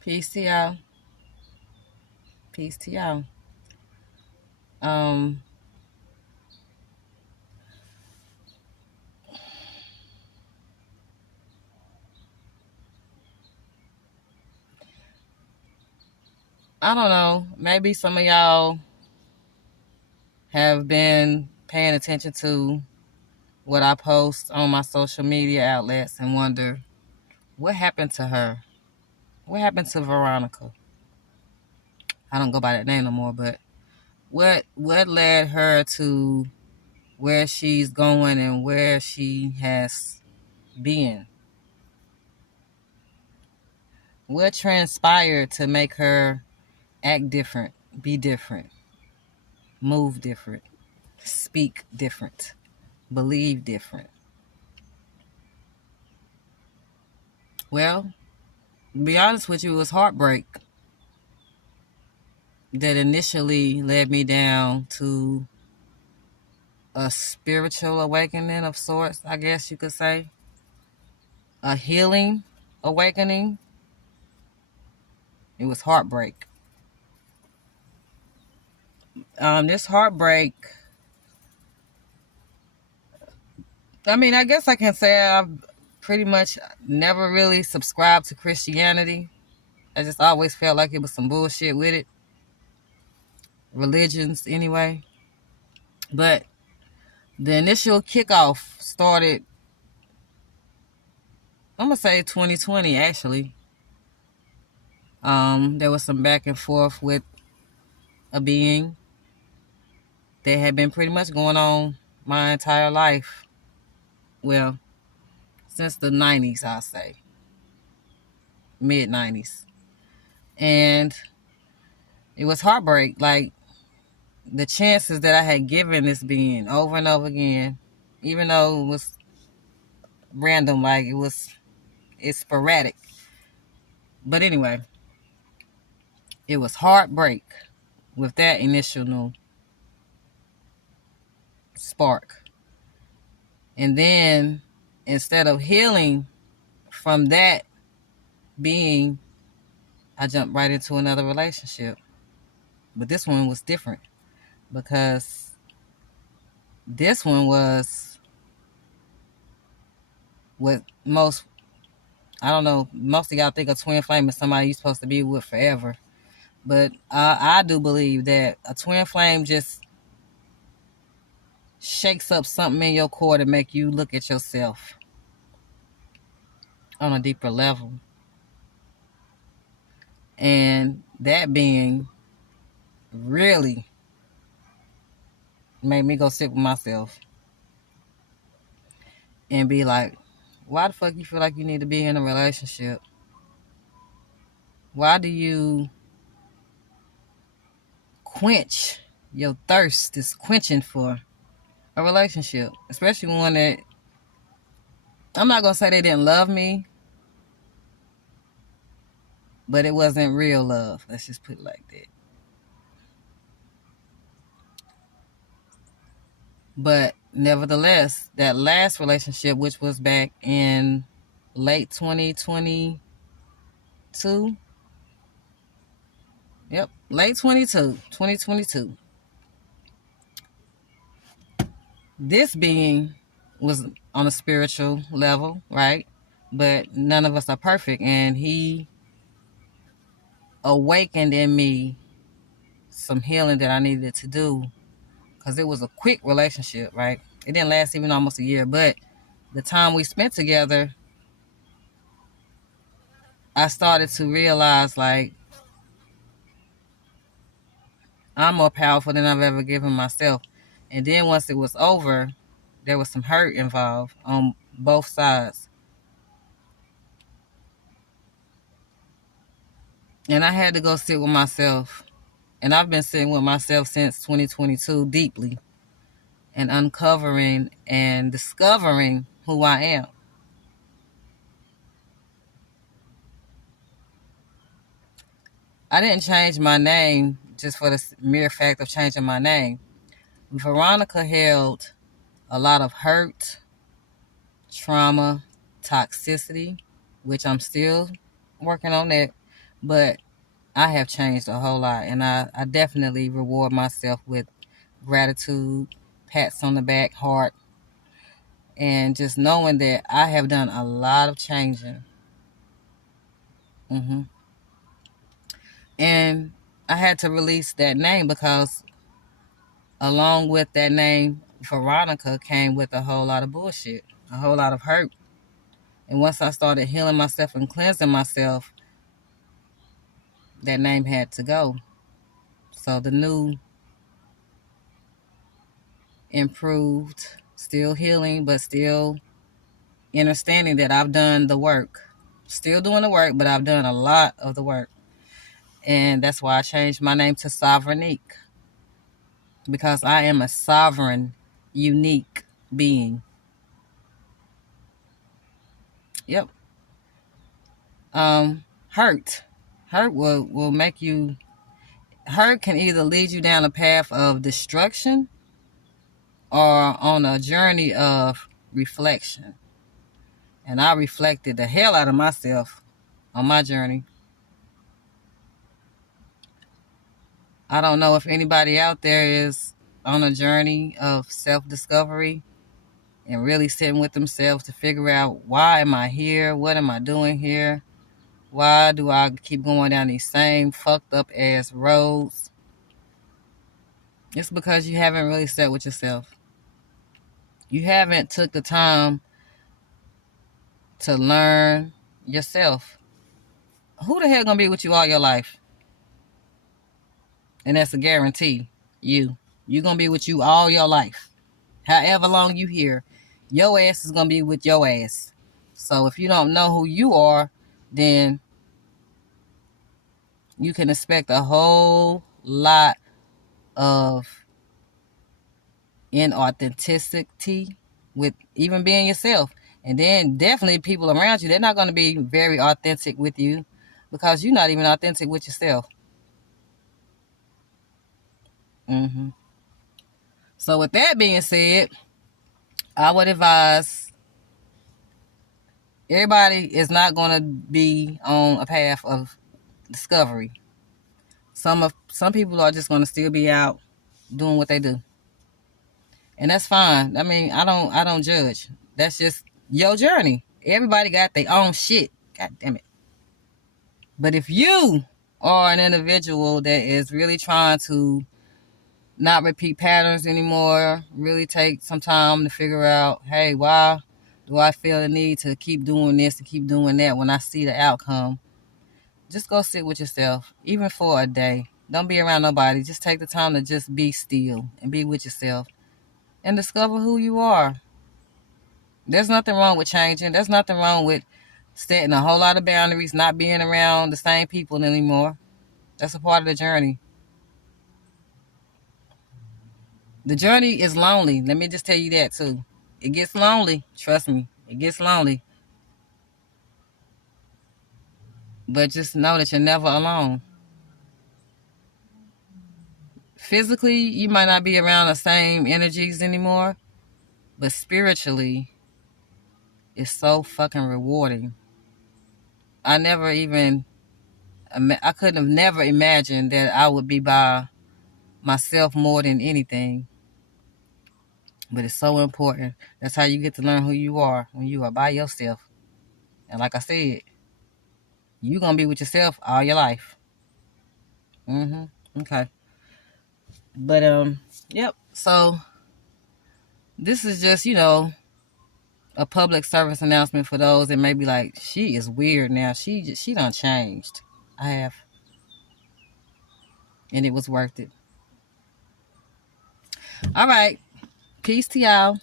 Peace to y'all. Peace to y'all. Um, I don't know. Maybe some of y'all have been paying attention to what I post on my social media outlets and wonder what happened to her. What happened to Veronica? I don't go by that name no more, but what led her to where she's going and where she has been? What transpired to make her act different, be different, move different, speak different, believe different? Well, to be honest with you, it was heartbreak that initially led me down to a spiritual awakening of sorts, I guess you could say. A healing awakening. It was heartbreak. This heartbreak, I mean, I guess I can say I've pretty much never really subscribed to Christianity. I just always felt like it was some bullshit with it. Religions, anyway. But the initial kickoff started, I'm going to say 2020, actually. There was some back and forth with a being that had been pretty much going on my entire life. Well, since the 90s, I'll say. Mid 90s. And it was heartbreak. Like, the chances that I had given this being over and over again, even though it was random, like it's sporadic. But anyway, it was heartbreak with that initial spark. And then instead of healing from that being, I jumped right into another relationship. But this one was different because this one was what most, I don't know, most of y'all think a twin flame is somebody you're supposed to be with forever. But I do believe that a twin flame just shakes up something in your core to make you look at yourself on a deeper level. And that being really made me go sit with myself and be like, why the fuck you feel like you need to be in a relationship? Why do you quench your thirst is quenching for a relationship? Especially one that, I'm not going to say they didn't love me, but it wasn't real love. Let's just put it like that. But nevertheless, that last relationship, which was back in late 2022, yep, late 2022, this being was on a spiritual level, right? But none of us are perfect. And he awakened in me some healing that I needed to do because it was a quick relationship, right? It didn't last even almost a year, but the time we spent together, I started to realize, like, I'm more powerful than I've ever given myself. And then once it was over, there was some hurt involved on both sides. And I had to go sit with myself. And I've been sitting with myself since 2022 deeply and uncovering and discovering who I am. I didn't change my name just for the mere fact of changing my name. Veronica held a lot of hurt, trauma, toxicity, which I'm still working on that. But I have changed a whole lot, and I definitely reward myself with gratitude, pats on the back, heart, and just knowing that I have done a lot of changing. hmm And I had to release that name because along with that name, Veronica, came with a whole lot of bullshit, a whole lot of hurt. And once I started healing myself and cleansing myself, that name had to go. So the new, improved, still healing, but still understanding that I've done the work. Still doing the work, but I've done a lot of the work. And that's why I changed my name to Sovranique, because I am a sovereign, unique being. Yep. Hurt. Hurt will make you, hurt can either lead you down a path of destruction or on a journey of reflection. And I reflected the hell out of myself on my journey. I don't know if anybody out there is on a journey of self-discovery and really sitting with themselves to figure out, why am I here? What am I doing here? Why do I keep going down these same fucked up ass roads? It's because you haven't really sat with yourself. You haven't took the time to learn yourself. Who the hell gonna be with you all your life? And that's a guarantee. You. You're gonna be with you all your life. However long you here, your ass is gonna be with your ass. So if you don't know who you are, then you can expect a whole lot of inauthenticity with even being yourself. And then definitely people around you, they're not going to be very authentic with you because you're not even authentic with yourself. So with that being said, I would advise everybody is not going to be on a path of discovery. Some people are just going to still be out doing what they do, and that's fine. I mean, I don't judge. That's just your journey. Everybody got their own shit. God damn it. But if you are an individual that is really trying to not repeat patterns anymore, really take some time to figure out, hey, why do I feel the need to keep doing this and keep doing that when I see the outcome? Just go sit with yourself, even for a day. Don't be around nobody. Just take the time to just be still and be with yourself and discover who you are. There's nothing wrong with changing. There's nothing wrong with setting a whole lot of boundaries, not being around the same people anymore. That's a part of the journey. The journey is lonely. Let me just tell you that too. It gets lonely. Trust me. It gets lonely. But just know that you're never alone. Physically, you might not be around the same energies anymore, but spiritually, it's so fucking rewarding. I couldn't have never imagined that I would be by myself more than anything. But it's so important. That's how you get to learn who you are, when you are by yourself. And like I said, you're going to be with yourself all your life. Okay. But, yep. So, this is just, a public service announcement for those that may be like, she is weird now. She done changed. I have. And it was worth it. All right. Peace to y'all.